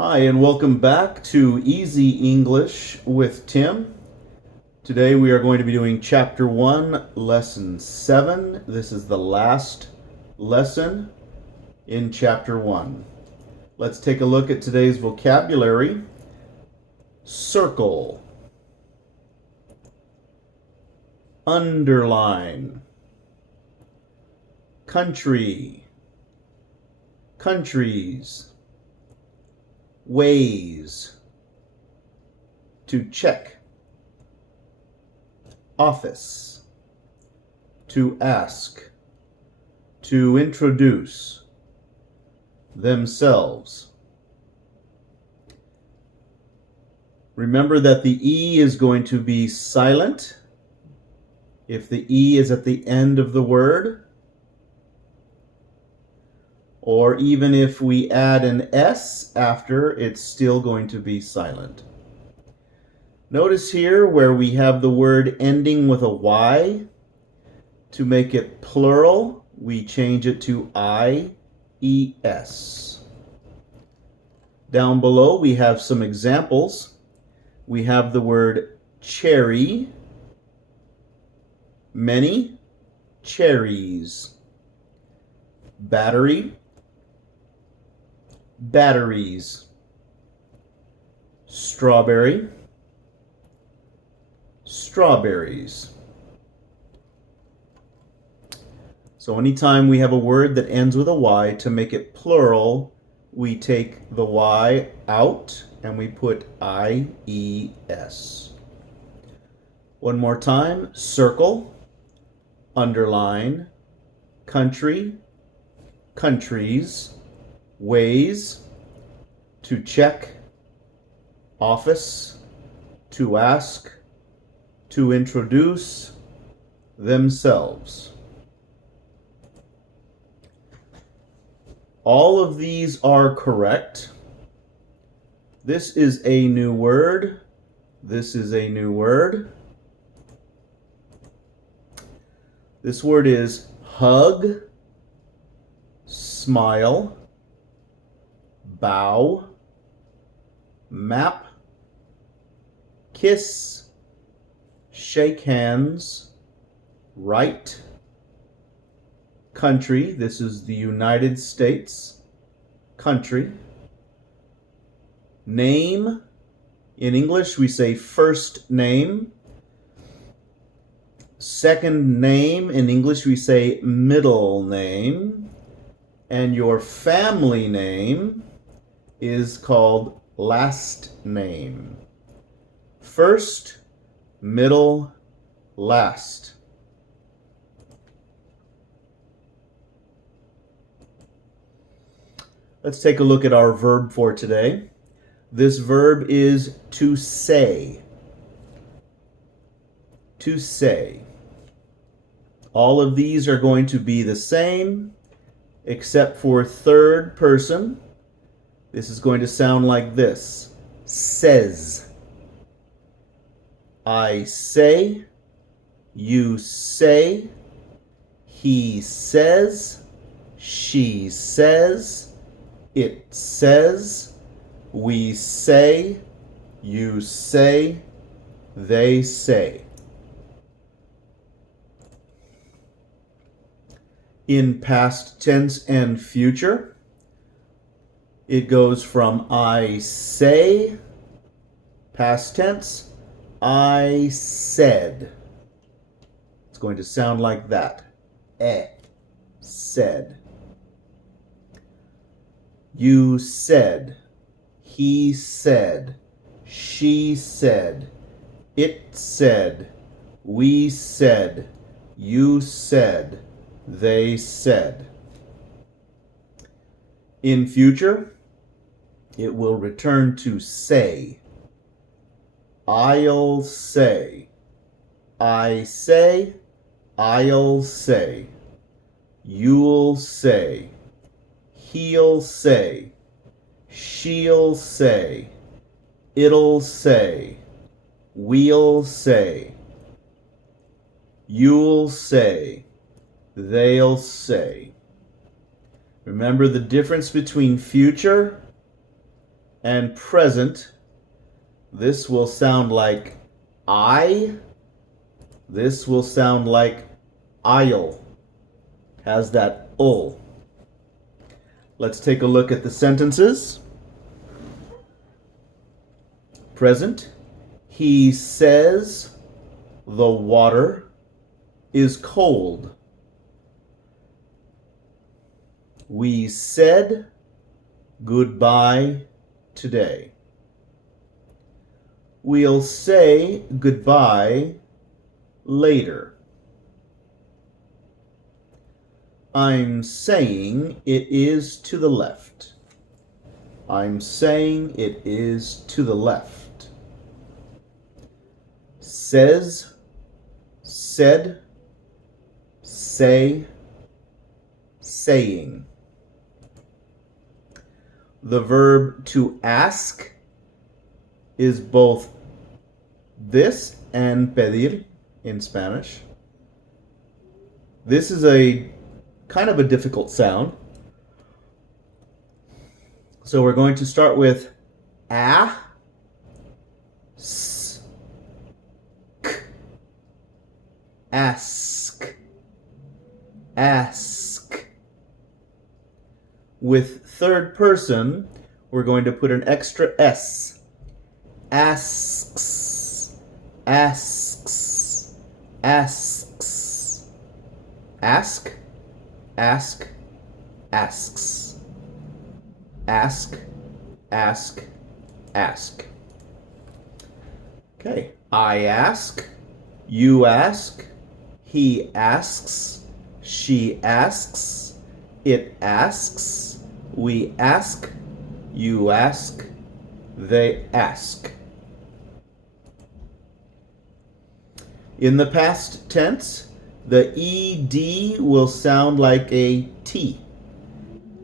Hi, and welcome back to Easy English with Tim. Today we are going to be doing Chapter 1, Lesson 7. This is the last lesson in Chapter 1. Let's take a look at today's vocabulary. Circle, underline, country, countries, ways, to check, office, to ask, to introduce, themselves. Remember that the E is going to be silent if the E is at the end of the word, or even if we add an S after, it's still going to be silent. Notice here where we have the word ending with a Y. To make it plural, we change it to I-E-S. Down below, we have some examples. We have the word cherry, many cherries, battery, batteries, strawberry, strawberries. So anytime we have a word that ends with a Y, to make it plural, we take the Y out and we put I-E-S. One more time, circle, underline, country, countries, ways, to check, office, to ask, to introduce, themselves. All of these are correct. This is a new word. This is a new word. This word is hug, smile, bow, map, kiss, shake hands, write, country, this is the United States, country, name, in English we say first name, second name, in English we say middle name, and your family name is called last name. First, middle, last. Let's take a look at our verb for today. This verb is to say. To say. All of these are going to be the same, except for third person. This is going to sound like this. Says. I say, you say, he says, she says, it says, we say, you say, they say. In past tense and future, it goes from I say, past tense, I said. It's going to sound like that. Said. You said. He said. She said. It said. We said. You said. They said. In future, it will return to say. I'll say. I say. I'll say. You'll say. He'll say. She'll say. It'll say. We'll say. You'll say. They'll say. Remember the difference between future and present, this will sound like I. This will sound like I'll. Has that ul. Let's take a look at the sentences. Present. He says the water is cold. We said goodbye today. We'll say goodbye later. I'm saying it is to the left. I'm saying it is to the left. Says, said, say, saying. The verb to ask is both this and pedir in Spanish. This is a kind of a difficult sound. So we're going to start with a, s, k, ask, ask. With third person, we're going to put an extra S. Asks, asks, asks. Ask, ask, asks. Ask, ask, ask. Okay. I ask, you ask, he asks, she asks, it asks, we ask, you ask, they ask. In the past tense, the ed will sound like a T.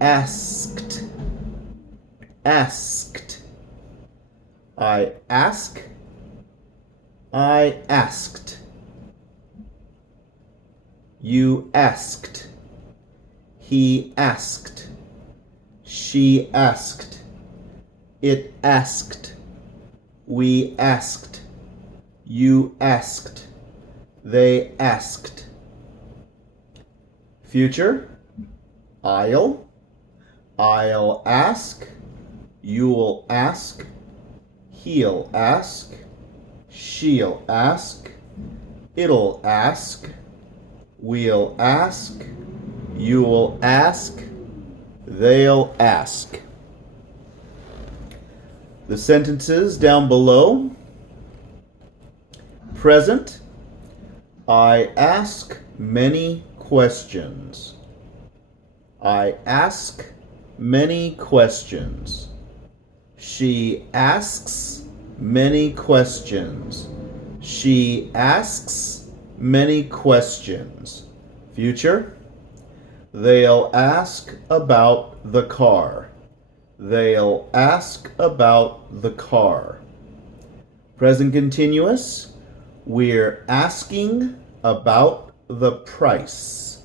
Asked, asked. I ask, I asked. You asked. He asked. She asked. It asked. We asked. You asked. They asked. Future. I'll ask. You'll ask. He'll ask. She'll ask. It'll ask. We'll ask. You'll ask. They'll ask. The sentences down below. Present. I ask many questions. I ask many questions. She asks many questions. She asks many questions. Future. They'll ask about the car. They'll ask about the car. Present continuous. We're asking about the price.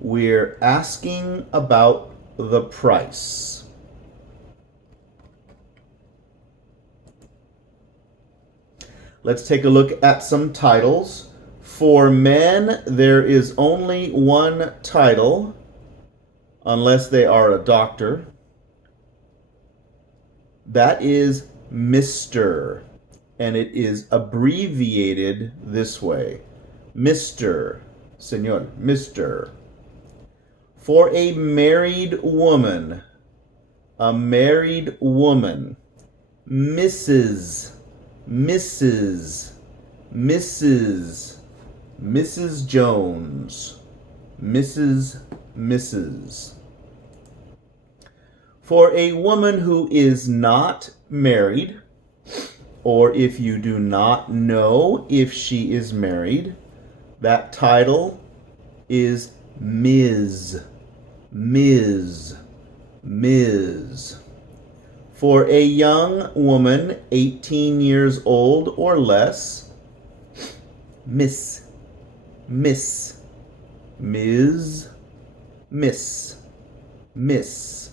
We're asking about the price. Let's take a look at some titles. For men, there is only one title, unless they are a doctor. That is Mr., and it is abbreviated this way. Mr. Señor, Mr. For a married woman, Mrs., Mrs., Mrs., Mrs. Jones, Mrs. For a woman who is not married, or if you do not know if she is married, that title is Ms. Ms. Ms. For a young woman 18 years old or less, Miss. Miss. Ms. Miss. Miss.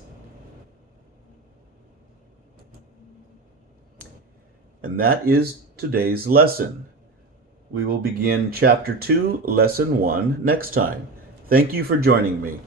And that is today's lesson. We will begin Chapter 2, Lesson 1 next time. Thank you for joining me.